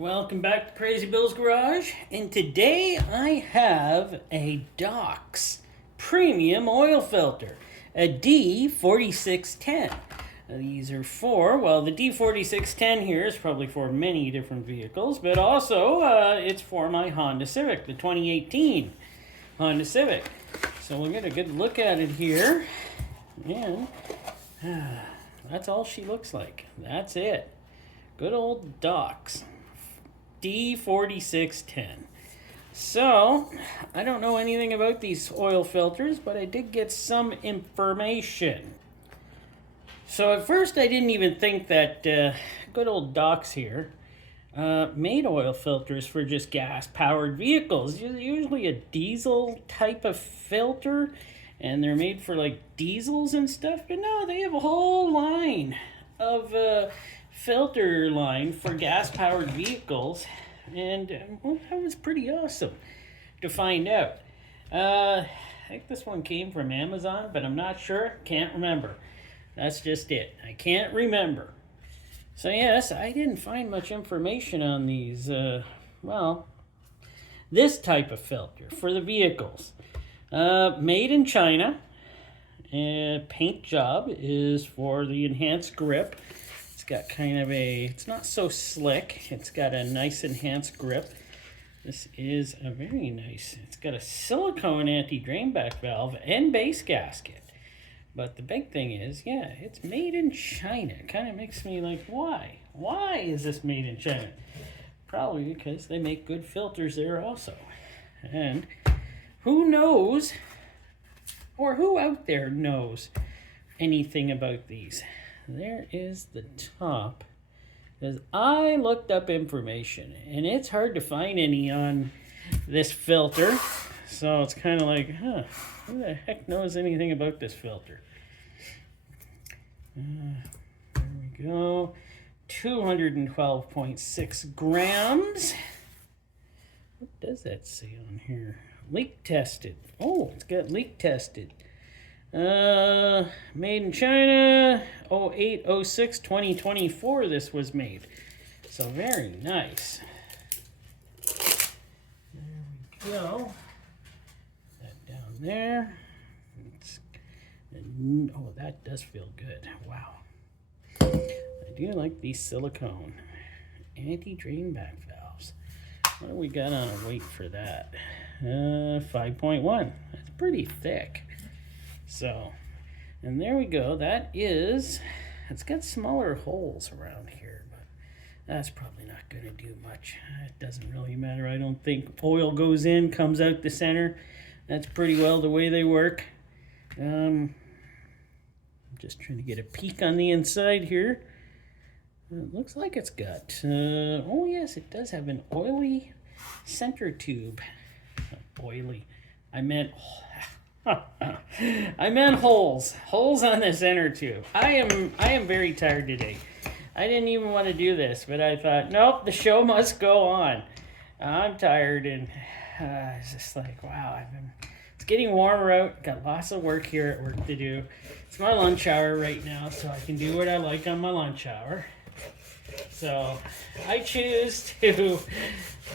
Welcome back to Crazy Bill's Garage, and today I have a Dox premium oil filter, a D4610. These are for, well, the D4610 here is probably for many different vehicles, but also it's for my Honda Civic, the 2018 Honda Civic. So we'll get a good look at it here, and that's all she looks like. That's it. Good old Dox. D4610. So, I don't know anything about these oil filters, but I did get some information. So at first I didn't even think that good old Dox here made oil filters for just gas-powered vehicles. Usually a diesel type of filter, and they're made for like diesels and stuff, but no, they have a whole line of filter line for gas-powered vehicles, and well, that was pretty awesome to find out. I think this one came from Amazon, but I'm not sure. Can't remember. That's just it. I can't remember. So yes, I didn't find much information on these, well, this type of filter for the vehicles. Made in China. Paint job is for the enhanced grip. It's got kind of a, it's not so slick. It's got a nice enhanced grip. This is a very nice, it's got a silicone anti-drain back valve and base gasket. But the big thing is, yeah, it's made in China. It kind of makes me like, why? Why is this made in China? Probably because they make good filters there also. And who knows, or who out there knows anything about these? There is the top. Because I looked up information, and it's hard to find any on this filter. So it's kind of like, huh, who the heck knows anything about this filter? There we go. 212.6 grams. What does that say on here? Leak tested. Oh, it's got leak tested. Made in China, 08/06/2024 this was made. So very nice. There we go. That down there. Oh, that does feel good. Wow. I do like these silicone anti-drain back valves. What do we got on a weight for that? 5.1. That's pretty thick. So, and there we go. That is, it's got smaller holes around here, but that's probably not going to do much. It doesn't really matter. I don't think oil goes in, comes out the center. That's pretty well the way they work. I'm just trying to get a peek on the inside here. It looks like it's got, oh yes, it does have an oily center tube. Oily. I meant holes. Holes on the center tube. I am very tired today. I didn't even want to do this, but I thought, nope, the show must go on. I'm tired, and it's just like, wow, it's getting warmer out. Got lots of work here at work to do. It's my lunch hour right now, so I can do what I like on my lunch hour. So I choose to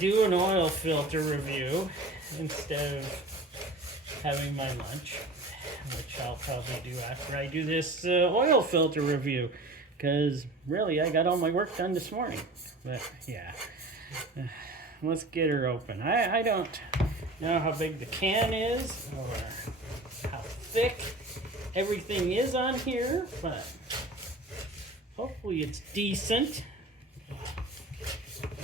do an oil filter review instead of having my lunch, which I'll probably do after I do this oil filter review, because really I got all my work done this morning. But yeah, let's get her open. I don't know how big the can is or how thick everything is on here, but hopefully it's decent.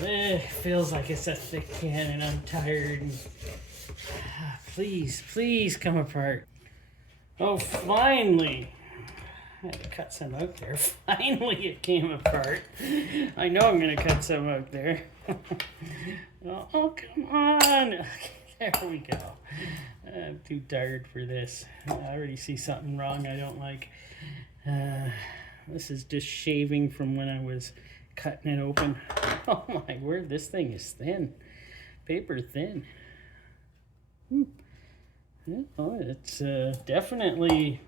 It feels like it's a thick can, and I'm tired. And, please come apart. Oh, finally. I had to cut some out there. Finally it came apart. I know I'm going to cut some out there. Oh, come on. There we go. I'm too tired for this. I already see something wrong I don't like. This is just shaving from when I was cutting it open. Oh my word, this thing is thin. Paper thin. Oh, it's definitely,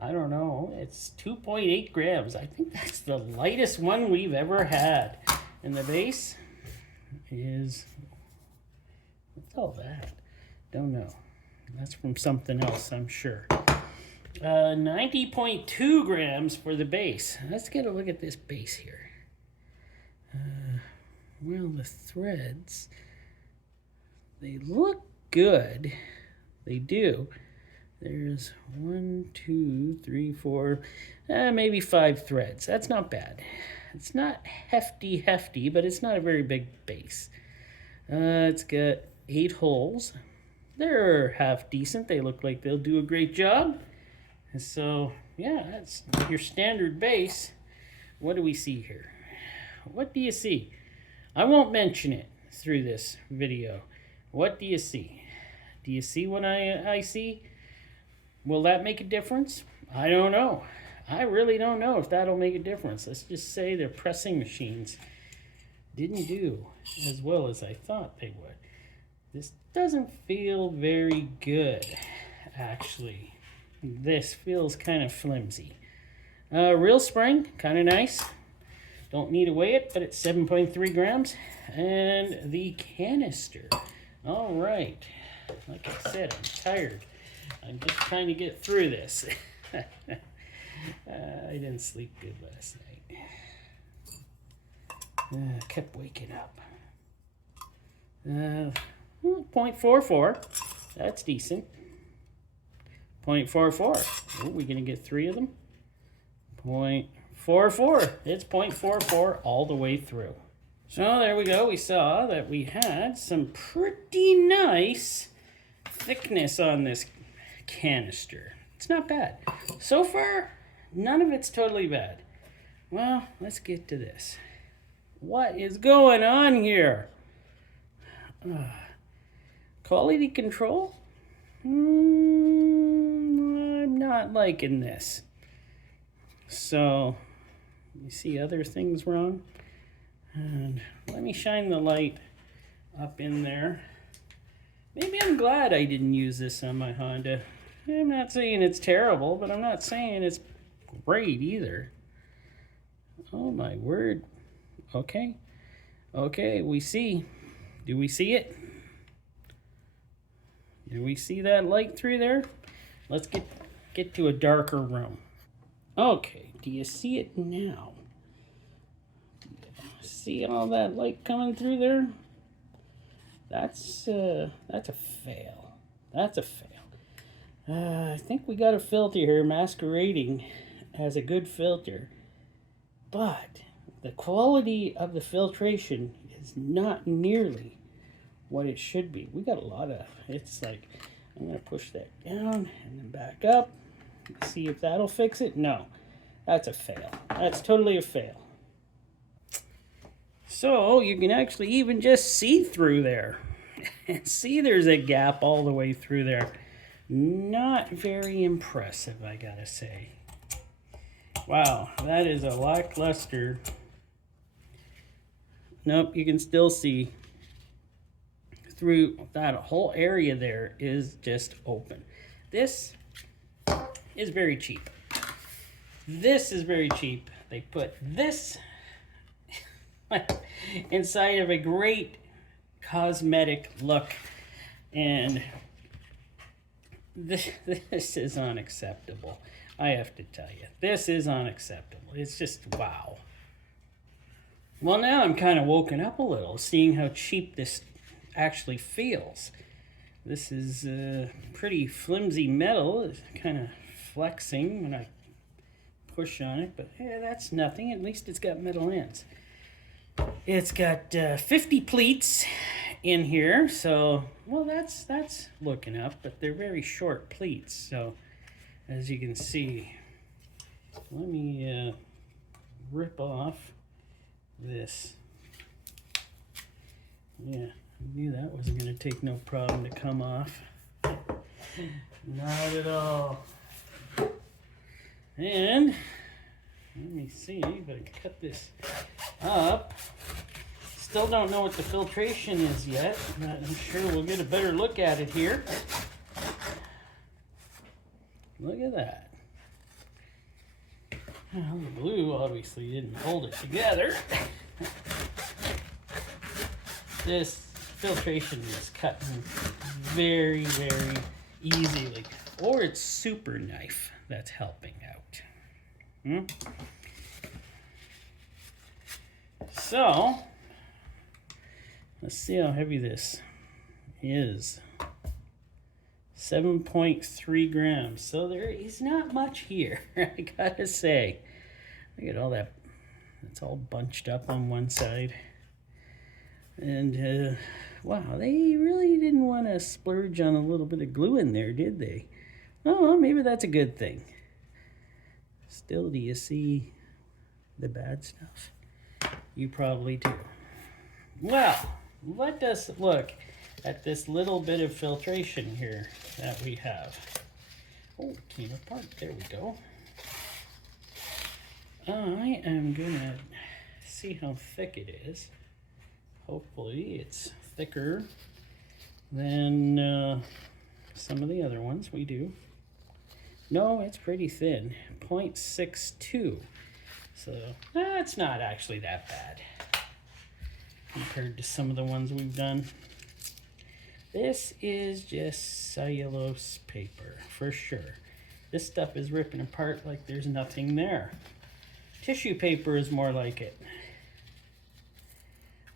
I don't know, it's 2.8 grams. I think that's the lightest one we've ever had. And the base is, what's all that? Don't know. That's from something else, I'm sure. 90.2 grams for the base. Let's get a look at this base here. Well, the threads, they look good. They do. There's 1, 2, 3, 4, maybe 5 threads. That's not bad. It's not hefty, but it's not a very big base. It's got 8 holes. They're half decent. They look like they'll do a great job. And so, yeah, that's your standard base. What do we see here? What do you see? I won't mention it through this video. What do you see? Do you see what I see? Will that make a difference? I don't know. I really don't know if that'll make a difference. Let's just say their pressing machines didn't do as well as I thought they would. This doesn't feel very good, actually. This feels kind of flimsy. Real spring, kind of nice. Don't need to weigh it, but it's 7.3 grams. And the canister. All right. Like I said, I'm tired. I'm just trying to get through this. I didn't sleep good last night. Kept waking up. 0.44. That's decent. 0.44. Oh, we're going to get 3 of them. 0.44. It's 0.44 all the way through. So there we go. We saw that we had some pretty nice thickness on this canister. It's not bad. So far, none of it's totally bad. Well, let's get to this. What is going on here? Quality control? I'm not liking this. So, you see other things wrong? And let me shine the light up in there. Maybe I'm glad I didn't use this on my Honda. I'm not saying it's terrible, but I'm not saying it's great either. Oh my word. Okay. Okay, we see. Do we see it? Do we see that light through there? Let's get to a darker room. Okay, do you see it now? See all that light coming through there? That's a fail. That's a fail. I think we got a filter here masquerading as a good filter, but the quality of the filtration is not nearly what it should be. We got a lot of, it's like, I'm going to push that down and then back up. See if that'll fix it. No, that's a fail. That's totally a fail. So you can actually even just see through there. See, there's a gap all the way through there. Not very impressive, I gotta say. Wow, that is a lackluster. Nope, you can still see through that whole area there is just open. This is very cheap. This is very cheap. They put this inside of a great cosmetic look, and this is unacceptable. I have to tell you, this is unacceptable. It's just wow. Well, now I'm kind of woken up a little, seeing how cheap this actually feels. This is pretty flimsy metal. It's kind of flexing when I push on it, but yeah, that's nothing. At least it's got metal ends. It's got 50 pleats in here, so well, that's looking up, but they're very short pleats. So as you can see, let me rip off this. Yeah, I knew that wasn't going to take no problem to come off. Not at all. And let me see if I can cut this up. Still don't know what the filtration is yet, but I'm sure we'll get a better look at it here. Look at that. Well, the glue obviously didn't hold it together. this filtration is cutting very, very easily. Or it's super knife that's helping out. So, let's see how heavy this is. 7.3 grams. So there is not much here, I gotta say. Look at all that. It's all bunched up on one side. And, wow, they really didn't want to splurge on a little bit of glue in there, did they? Oh, well, maybe that's a good thing. Still, do you see the bad stuff? You probably do. Well, let us look at this little bit of filtration here that we have. Oh, it came apart. There we go. I am gonna see how thick it is. Hopefully it's thicker than some of the other ones we do. No, it's pretty thin, 0.62. So that's not actually that bad compared to some of the ones we've done. This is just cellulose paper for sure. This stuff is ripping apart like there's nothing there. Tissue paper is more like it.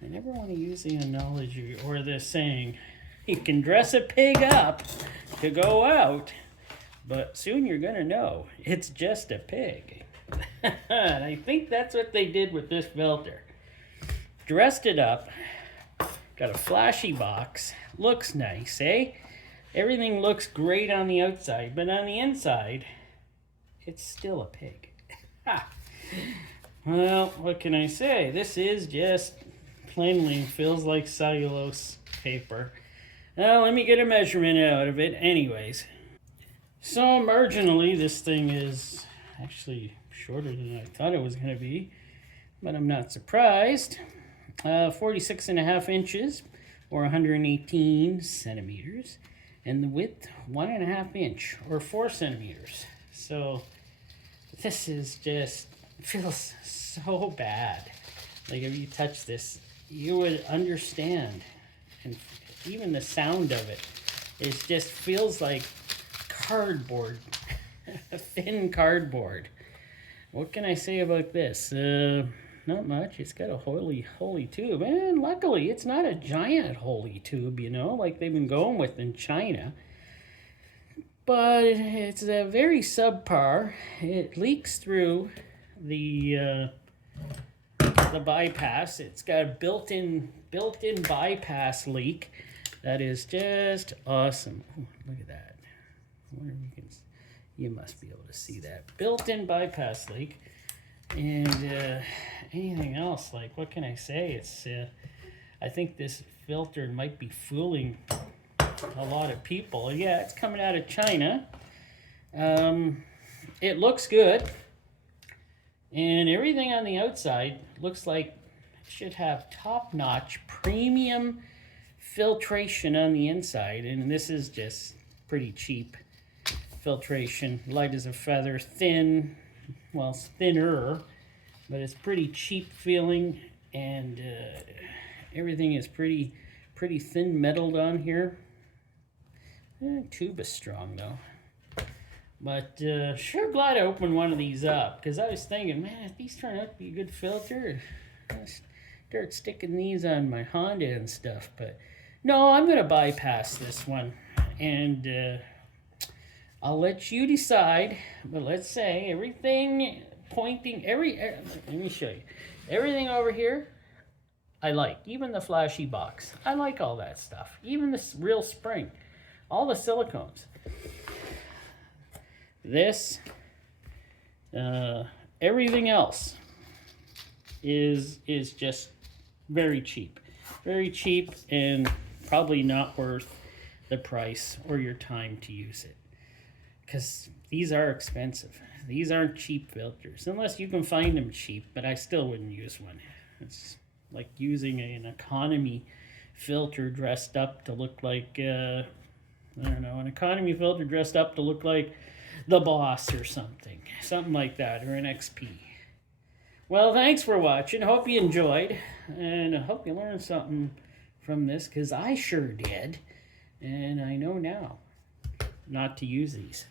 I never want to use the analogy or the saying, you can dress a pig up to go out, but soon you're going to know it's just a pig. And I think that's what they did with this filter. Dressed it up, got a flashy box, looks nice, eh? Everything looks great on the outside, but on the inside, it's still a pig. Well, what can I say? This is just plainly feels like cellulose paper. Well, let me get a measurement out of it anyways. So marginally, this thing is actually shorter than I thought it was going to be, but I'm not surprised. 46.5 inches or 118 centimeters, and the width 1.5 inch or 4 centimeters. So this is just feels so bad. Like if you touch this, you would understand, and even the sound of it is just feels like cardboard, thin cardboard. What can I say about this? Not much. It's got a holy tube, and luckily it's not a giant holy tube, you know, like they've been going with in China. But it's a very subpar. It leaks through the bypass. It's got a built-in bypass leak that is just awesome. Ooh, look at that. I wonder if you must be able to see that built-in bypass leak. And anything else, like what can I say? It's I think this filter might be fooling a lot of people. Yeah, it's coming out of China. It looks good. And everything on the outside looks like it should have top-notch premium filtration on the inside. And this is just pretty cheap filtration. Light as a feather, thin, well, thinner, but it's pretty cheap feeling. And everything is pretty thin metalled on here. Tube is strong though. But sure glad I opened one of these up, because I was thinking, man, if these turn out to be a good filter, I'll start sticking these on my Honda and stuff. But no, I'm going to bypass this one, and I'll let you decide. But let's say everything pointing, let me show you. Everything over here, I like. Even the flashy box. I like all that stuff. Even the real spring. All the silicones. This, everything else is just very cheap. Very cheap and probably not worth the price or your time to use it. Because these are expensive. These aren't cheap filters. Unless you can find them cheap, but I still wouldn't use one. It's like using an economy filter dressed up to look like, I don't know, an economy filter dressed up to look like the Boss or something like that, or an XP. Well, thanks for watching. Hope you enjoyed, and I hope you learned something from this, because I sure did. And I know now not to use these.